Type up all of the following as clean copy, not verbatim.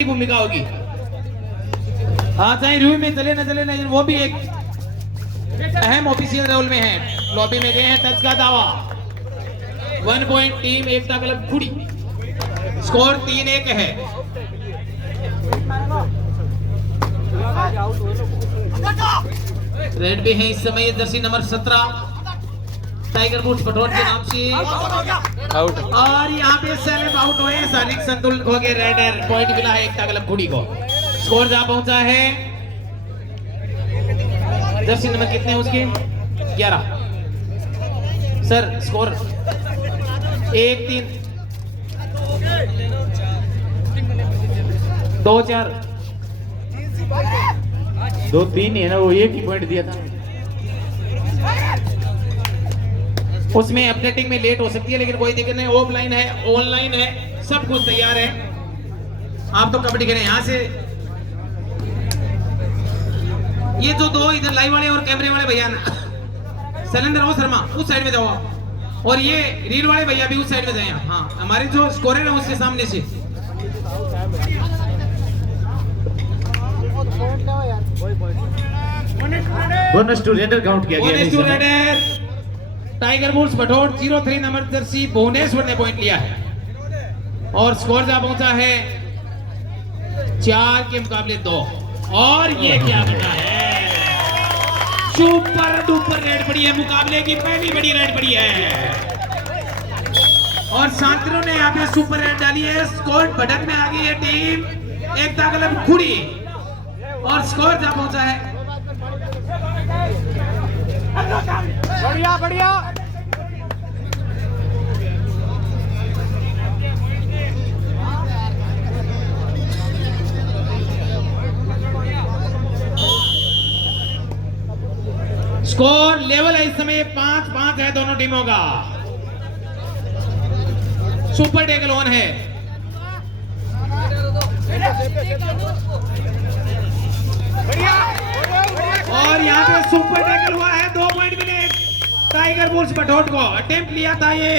भूमिका होगी। हाँ, चाहे रिव्यू में चले न चले, लेकिन वो भी एक अहम ऑफिशियल रोल में है। लॉबी में गए हैं, टच का दावा। 1 पॉइंट टीम एकता क्लब खुड़ी। स्कोर 3-1 है। रेड पे है इस समय जर्सी नंबर 17 टाइगर वुड्स पठौर के नाम से आउट। और यहाँ पे सेलेब आउट हुए, शारीरिक संतुलन खो गए। रेड पॉइंट मिला है एकता क्लब खुड़ी को। स्कोर जहां पहुंचा है, जर्सी नंबर कितने हैं उसके? 11 सर। स्कोर 1-3 2-4 2-3 है ना, वो एक ही पॉइंट दिया था। उसमें अपडेटिंग में लेट हो सकती है, लेकिन कोई दिक्कत नहीं। ऑफलाइन है, ऑनलाइन है, सब कुछ तैयार है। आप तो कबड्डी खेलें यहाँ से। ये जो दो इधर लाइव वाले और कैमरे वाले भैया ना, शैलेंद्र और शर्मा उस साइड में जाओ आप, और ये रील वाले भैया भी उस साइड में जाए। हाँ, हमारे जो स्कोरर है उसके सामने से। बोनस टू रेडर काउंट किया गया। टाइगर वुड्स पठौर 03 नंबर जर्सी भुवनेश्वर ने पॉइंट लिया है, और स्कोर जहां पहुंचा है 4 के मुकाबले 2। और ये क्या बना है, सुपर डुपर रेड पड़ी है। मुकाबले की पहली बड़ी रेड पड़ी है, और शांतिरों ने यहाँ पे सुपर रेड डाली है। स्कोर भटक में आ गई है टीम एकता क्लब खुड़ी, और स्कोर जहां पहुंचा है बढ़िया बढ़िया। स्कोर लेवल है इस समय 5-5 है दोनों टीमों का। सुपर टैकल ऑन है। और यहाँ पे सुपर टैकल हुआ है, 2 पॉइंट मिले टाइगर वुड्स पठौर को। अटेम्प्ट लिया था ये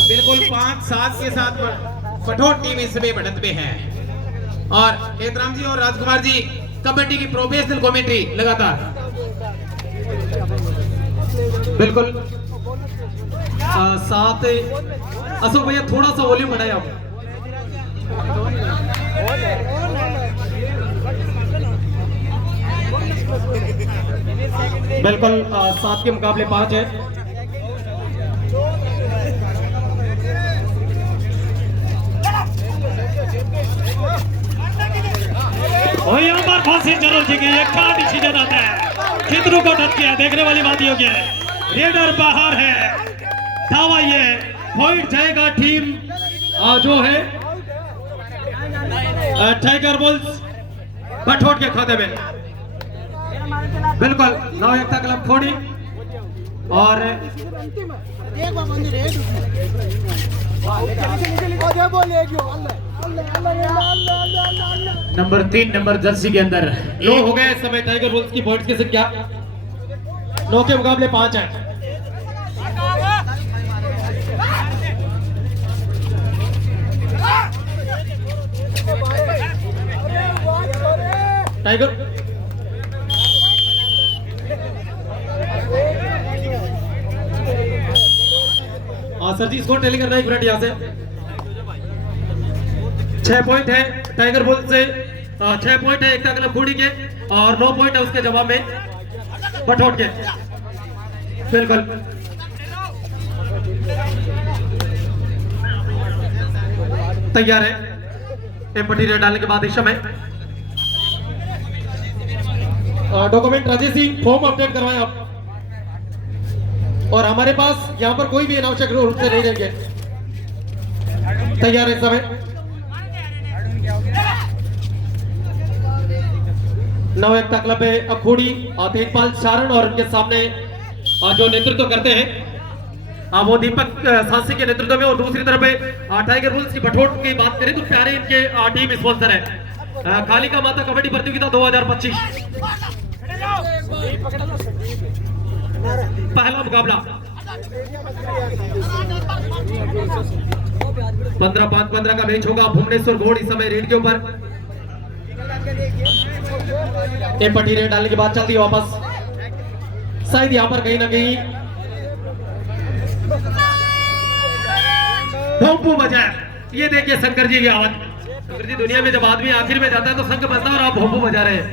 बिल्कुल 5-7 के साथ पठौर टीम इस समय बढ़त पे है। और हेतराम जी और राजकुमार जी कबड्डी की प्रोफेशनल कमेंट्री लगातार। बिल्कुल साथ अशोक भैया थोड़ा सा वॉल्यूम बढ़ाया आप। बिल्कुल 7 के मुकाबले 5 है। और यहाँ पर फांसी जरूर थी कि ये क्या डिसीजन आता है, चित्रों को ढक किया। देखने वाली बात ये होगी, रेडर बाहर है, दावा ये पॉइंट जाएगा टीम जो है टाइगर वुड्स पठौर के खाते में। बिल्कुल नौ एकता क्लब खोड़ी, और नंबर 3 नंबर जर्सी के अंदर 9 हो गए इस समय टाइगर वुड्स की पॉइंट्स की संख्या 9 के मुकाबले 5 है। टाइगर सर जी स्कोर टेली करना है, 1 मिनट यहाँ से। 6 पॉइंट है टाइगर वुड्स से, 6 पॉइंट है एकता क्लब खुड़ी के, और 9 पॉइंट है उसके जवाब में पठौर के। बिल्कुल तैयार है मटीरियल डालने के बाद इस समय document Rajesh Singh form update करवाएं आप। और हमारे पास यहाँ पर कोई भी अनावश्यक रूप से नहीं रहेंगे। तैयार है इस समय। नव एकता क्लब है अखोड़ी, तेजपाल चारण, और उनके सामने जो नेतृत्व करते हैं वो दीपक सांसी के नेतृत्व में। और दूसरी तरफ टाइगर वुड्स की पठौर की बात करें तो प्यारे इनके टीम स्पॉन्सर है कालिका माता कबड्डी प्रतियोगिता 2025। पहला मुकाबला 15-5-15 का मैच होगा। भुवनेश्वर घोड़ इस समय रेड के ऊपर। ये पट्टी रेड डालने के बाद चलती है वापस। शायद यहाँ पर कहीं ना कहीं भोंपू बजाए। ये देखिए शंकर जी की आवाज। शंकर जी, दुनिया में जब आदमी आखिर में जाता है तो शंख बजता है और आप भोंपू बजा रहे हैं।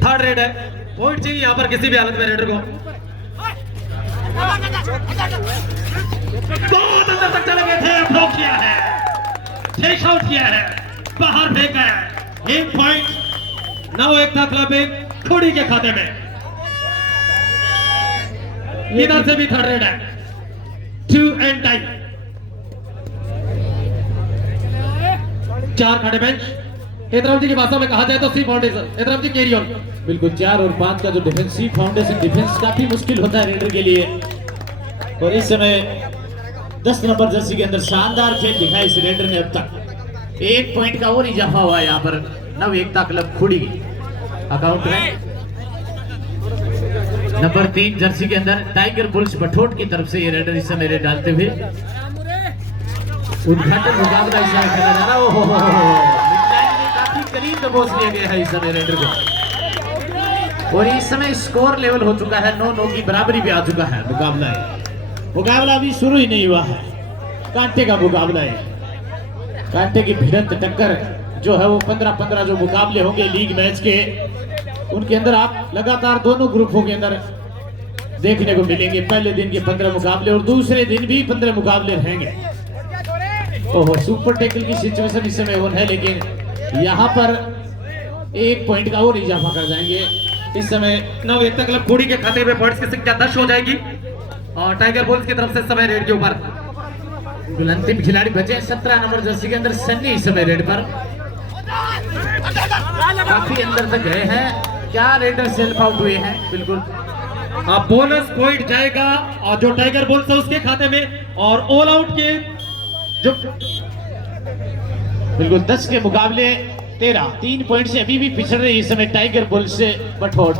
थर्ड रेड है, पॉइंट चाहिए यहाँ पर किसी भी हालत में रेडर को। बहुत अंदर तक चले गए थे, ब्लॉक किया है, टेक आउट किया है, बाहर फेंका है। एक पॉइंट नव एकता क्लब एक खोड़ी के खाते में। इधर से भी थर्ड रेड है, 2 एंड टाइम। 4 खड़े बेंच। हेतराम जी की भाषा में कहा जाए तो सी foundation. Hetram ji carry on. बिल्कुल 4 और 5 का जो डिफेंसिव फाउंडेशन डिफेंस काफी मुश्किल होता है रेडर के लिए। और इस समय 10 नंबर जर्सी के अंदर शानदार खेल दिखाया इस रेडर ने अब तक। 1 पॉइंट का और इजाफा हुआ है यहाँ पर नव एकता क्लब खुड़ी अकाउंट में। नंबर 3 जर्सी के अंदर टाइगर बुल्स बठोट की तरफ से ये रेडर इस समय रेड डालते हुए उद्घाटन मुकाबला इस समय खेला जा रहा है। काफी करीब दबोच लिया गया है इस समय रेडर को। और इस समय स्कोर लेवल हो चुका है 9-9 की बराबरी भी आ चुका है। मुकाबला अभी शुरू ही नहीं हुआ है। कांटे का मुकाबला है। कांटे की भिड़ंत टक्कर जो है वो 15-15 जो मुकाबले होंगे लीग मैच के, उनके अंदर आप लगातार दोनों ग्रुपों के अंदर देखने को मिलेंगे। पहले दिन के 15 मुकाबले और दूसरे दिन भी 15 मुकाबले रहेंगे। ओहो, सुपर टैकल की सिचुएशन इस समय ऑन है, लेकिन यहाँ पर 1 पॉइंट का और इजाफा कर जाएंगे। इस समय नव एकता क्लब खोड़ी के खाते में पॉइंट्स की संख्या 10 हो जाएगी और टाइगर बुल्स की तरफ से समय रेड के ऊपर। अंतिम खिलाड़ी बचे 17 नंबर जर्सी के अंदर सन्नी इस समय रेड पर काफी अंदर तक गए हैं। क्या रेडर सेल्फ आउट हुए हैं? बिल्कुल बोनस पॉइंट जाएगा और जो टाइगर बुल्स है उसके खाते में। और ऑल आउट के जो बिल्कुल 10 के मुकाबले 13 3 पॉइंट से अभी भी पिछड़ रही इस समय टाइगर बुल्स से बठोट।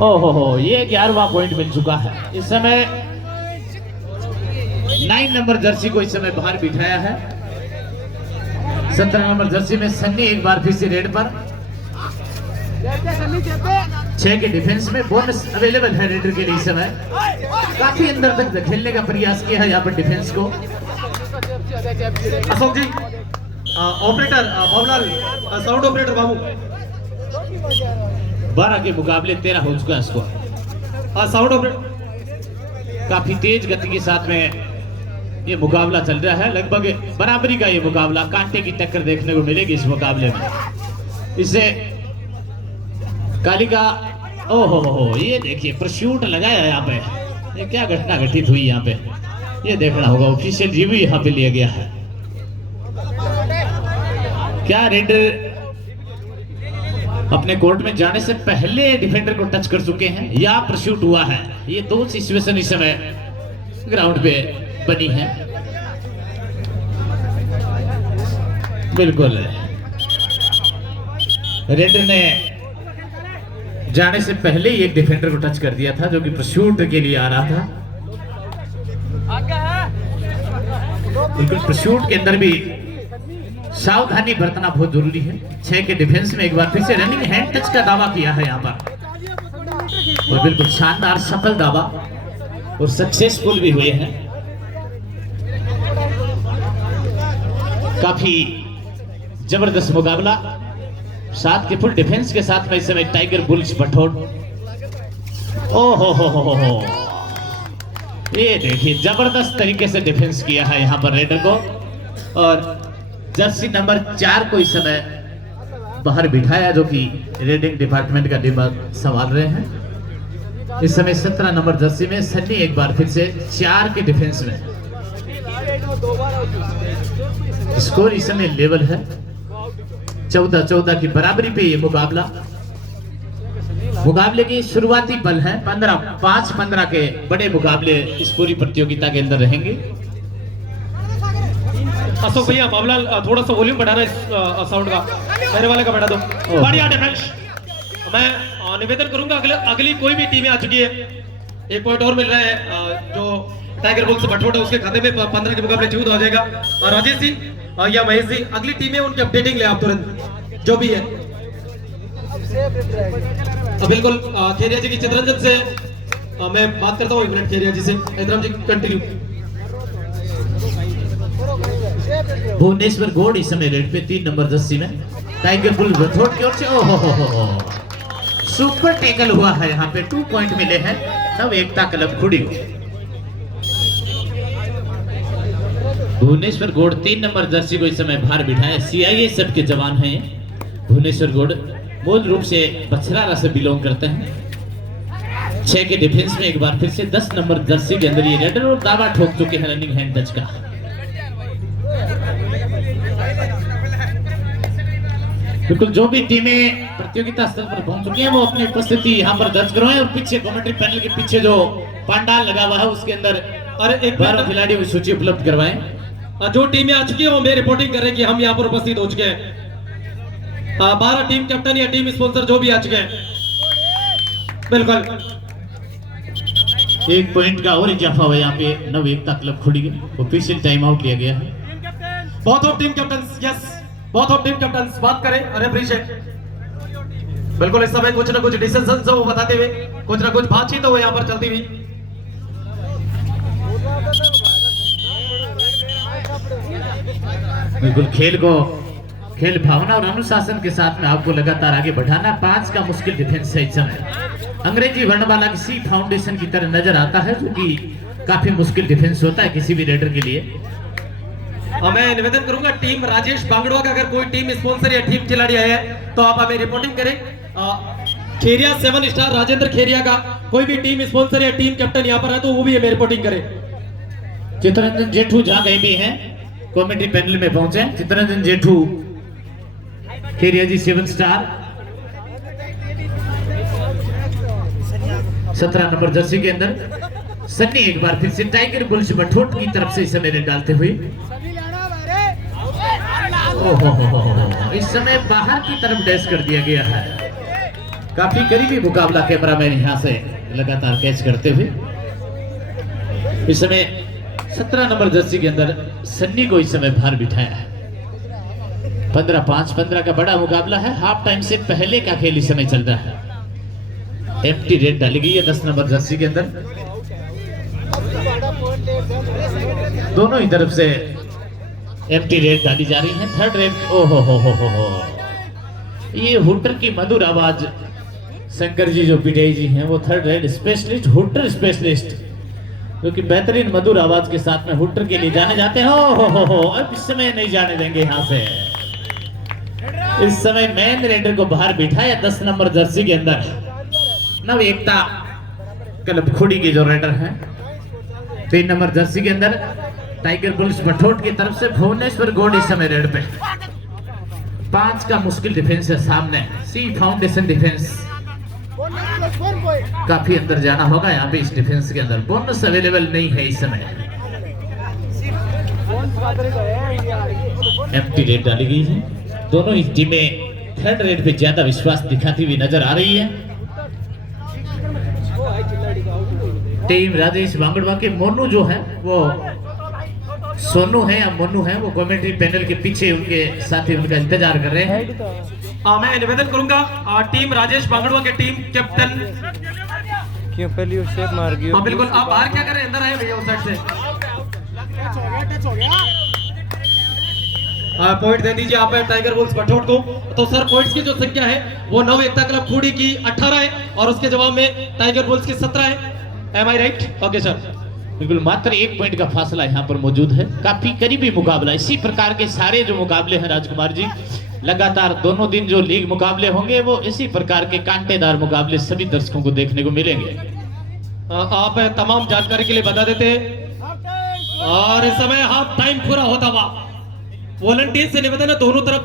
ओहो हो, ये 11वां पॉइंट मिल चुका है। इस समय 9 नंबर जर्सी को इस समय बाहर बिठाया है। 17 नंबर जर्सी में सन्नी एक बार फिर से रेड पर। 6 के डिफेंस में बोनस अवेलेबल है रेडर के लिए। इस समय काफी अंदर तक खेलने का प्रयास किया है यहाँ पर डिफेंस को। अशोक जी, ऑपरेटर बाबूलाल, साउंड ऑपरेटर बाबू। 12 के मुकाबले 13 हो चुका है स्कोर। Sound operator. काफी तेज गति के साथ में ये मुकाबला चल रहा है। लगभग बराबरी का ये मुकाबला, कांटे की टक्कर देखने को मिलेगी इस मुकाबले में। इसे कालिका, ओहो हो, ये देखिए प्रशूट लगाया यहाँ पे। ये क्या घटना घटित हुई यहाँ पे, ये देखना होगा। ऑफिशियल रिव्यू यहाँ पे लिया गया है। क्या रेडर अपने कोर्ट में जाने से पहले डिफेंडर को टच कर चुके हैं या प्रशूट हुआ है? ये 2 सिचुएशन इस समय ग्राउंड पे बनी है। बिल्कुल रेडर ने जाने से पहले ही एक डिफेंडर को टच कर दिया था जो कि प्रशूट के लिए आ रहा था। बिल्कुल प्रशूट के अंदर भी सावधानी बरतना बहुत जरूरी है। 6 के डिफेंस में एक बार फिर से रनिंग हैंड टच का दावा किया है यहाँ पर और बिल्कुल शानदार सफल दावा और सक्सेसफुल भी हुए हैं। काफी जबरदस्त मुकाबला। 7 के फुल डिफेंस के साथ में इस समय टाइगर बुल्स बठोट। ओ हो, ये देखिए जबरदस्त तरीके से डिफेंस किया है यहाँ पर रेडर को। और जर्सी नंबर 4 को इस समय बाहर बिठाया जो कि रेडिंग डिपार्टमेंट का दिमाग संभाल रहे हैं। इस समय 17 नंबर जर्सी में सन्नी एक बार फिर से 4 के डिफेंस में। स्कोर इस समय लेवल है 14-14 की बराबरी पे ये मुकाबला। मुकाबले की शुरुआती पल है। 5-15 के बड़े मुकाबले इस पूरी प्रतियोगिता के अंदर रहेंगे। अशोक भैया, बाबूलाल थोड़ा सा वॉल्यूम बढ़ाना इस साउंड का, मेरे वाले का बढ़ा दो। बढ़िया डिफेंस। मैं निवेदन करूंगा अगली कोई भी टीमें आ चुकी है एक पॉइंट और मिल रहा है जो टाइगर बुल्स बठोट है उसके खाते में 15 के मुकाबले 14 हो जाएगा। और राजेश जी या महेश जी अगली टीमें उनकी अपडेटिंग ले आप तुरंत जो भी है। बिल्कुल खेरिया जी की चित्ररंजन से मैं बात करता हूँ 1 मिनट खेरिया जी से। हैदराम जी कंटिन्यू। भुवनेश्वर गौड़ इस समय रेड पे 3 नंबर जर्सी में टाइगर बुल बठोट की ओर से ओहो सुपर टैकल हुआ है। यहाँ पे 2 पॉइंट मिले हैं नव एकता क्लब खुड़ी को। भुवनेश्वर गौड़ 3 नंबर जर्सी को इस समय बाहर बिठाए। सीआईएसएफ के जवान हैं। भुवनेश्वर गौड़ मूल रूप से बछरारा से बिलोंग करते हैं। 6 के डिफेंस में एक बार फिर से 10 नंबर जर्सी के अंदर ये रेडर और दावा ठोक चुके हैं रनिंग हैंड टच का। बिल्कुल जो भी टीमें प्रतियोगिता स्तर पर पहुंच चुकी हैं वो अपनी उपस्थिति यहाँ पर दर्ज करवाएं और पीछे कमेंट्री पैनल के पीछे जो पंडाल लगा हुआ है उसके अंदर और एक 12 खिलाड़ियों की सूची उपलब्ध करवाएं। जो टीमें आ चुकी है वो मैं रिपोर्टिंग कर रहे हैं कि हम यहाँ पर उपस्थित हो चुके हैं। 12 टीम कैप्टन या टीम स्पॉन्सर जो भी आ चुके हैं। बिल्कुल 1 पॉइंट का और इजाफा हुआ यहाँ पे नव एकता क्लब खुड़ी के ऑफिशियल टाइम आउट लिया गया है। बहुत ऑफ टीम कैप्टन्स यस बहुत ऑफ टीम कैप्टन्स बात करें अरे अप्रिशिएट। बिल्कुल इस समय कुछ ना कुछ डिसीजन वो बताते हुए कुछ ना कुछ बातचीत हो यहाँ पर चलती हुई। बिल्कुल खेल भावना और अनुशासन के साथ में आपको लगातार आगे बढ़ाना। 5 का मुश्किल डिफेंस है इस समय। अंग्रेजी वर्णमाला की सी फाउंडेशन की तरह नजर आता है जो कि काफी मुश्किल डिफेंस होता है किसी भी रेडर के लिए। मैं निवेदन करूंगा टीम राजेश बांगड़वा का अगर कोई टीम स्पॉन्सर या टीम खिलाड़ी आया है तो आप हमें रिपोर्टिंग करें। खेरिया 7 स्टार राजेंद्र खेरिया का कोई भी टीम स्पॉन्सर या टीम कैप्टन यहाँ पर है तो वो भी हमें रिपोर्टिंग करें। चित्ररंजन जेठू जहां कहीं भी हैं कमेंट्री पैनल में पहुंचे। चित्ररंजन जेठू खेरिया जी 7 स्टार 17 नंबर जर्सी के अंदर। सन्नी एक बार फिर से टाइगर बुल्स बठोट की तरफ से इस समय रेड डालते हुए इस समय बाहर की तरफ डैश कर दिया गया है। काफी करीबी मुकाबला कैमरामैन यहां से लगातार कैच करते हुए। इस समय 17 नंबर जर्सी के अंदर सन्नी को इस समय बाहर बिठाया है। 15-5-15 का बड़ा मुकाबला है। हाफ टाइम से पहले का खेल इस समय चल रहा है। एम्प्टी रेड डाली गई है 10 नंबर जर्सी के अंदर। दोनों ही तरफ से एम्प्टी रेड डाली जा रही है। थर्ड रेड ओहो हो ये हुटर की मधुर आवाज शंकर जी जो पिटाई जी हैं वो third red specialist hooter specialist जो कि बेहतरीन मधुर आवाज के साथ में हुटर के लिए जाने जाते हैं। हो अब इस समय नहीं जाने देंगे यहाँ से। इस समय मैन रेडर को बाहर बिठाया 10 नंबर जर्सी के अंदर नव एकता क्लब खुड़ी के जो रेडर हैं। 3 नंबर जर्सी के अंदर टाइगर बुल्स बठोट की तरफ से भुवनेश्वर गौड़ इस समय रेड पे। 5 का मुश्किल डिफेंस है सामने। सी फाउंडेशन डिफेंस काफी अंदर जाना होगा यहाँ पे। इस डिफेंस के अंदर बोनस अवेलेबल नहीं है इस समय। एम्प्टी रेड डाली गई है। दोनों ही टीमें थर्ड रेड पे ज्यादा विश्वास दिखाती हुई नजर आ रही है। टीम राजेश बांगड़वा के मोनू जो है वो सोनू है या मोनू है वो कमेंट्री पैनल के पीछे उनके साथी उनका इंतजार कर रहे हैं। मैं निवेदन करूंगा टीम राजेश बांगड़वा के टीम कैप्टन क्यों पहली शेप मार गई। हाँ बिल्कुल आप बाहर क्या कर रहे हैं अंदर आए भैया उस साइड से। पॉइंट दे दीजिए आप टाइगर बुल्स बठोट को। तो सर पॉइंट्स की जो संख्या है वो नव एकता क्लब खुड़ी की 18 है और उसके जवाब में टाइगर बुल्स की 17 है। एम आई राइट? ओके सर बिल्कुल मात्र 1 पॉइंट का फासला यहाँ पर मौजूद है। काफी करीबी मुकाबला। इसी प्रकार के सारे जो मुकाबले हैं राजकुमार जी लगातार दोनों दिन जो लीग मुकाबले होंगे वो इसी प्रकार के कांटेदार मुकाबले सभी दर्शकों को देखने को मिलेंगे। आप तमाम जानकारी के लिए बता देते हैं और इस समय हाफ टाइम पूरा होता हुआ वॉलंटियर से निवेदन है दोनों तरफ